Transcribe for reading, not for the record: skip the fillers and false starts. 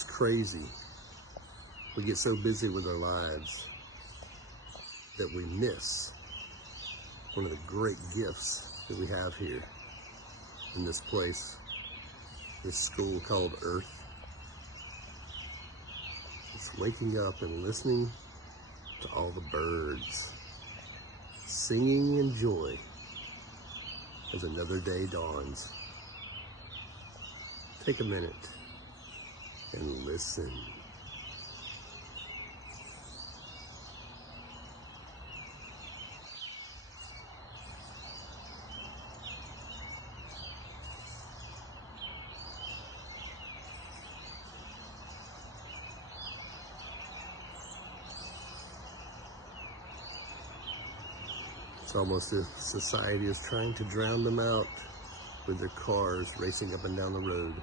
It's crazy. We get so busy with our lives that we miss one of the great gifts that we have here in this place, this school called Earth. It's waking up and listening to all the birds, singing in joy as another day dawns. Take a minute and listen. It's almost as if society is trying to drown them out with their cars racing up and down the road.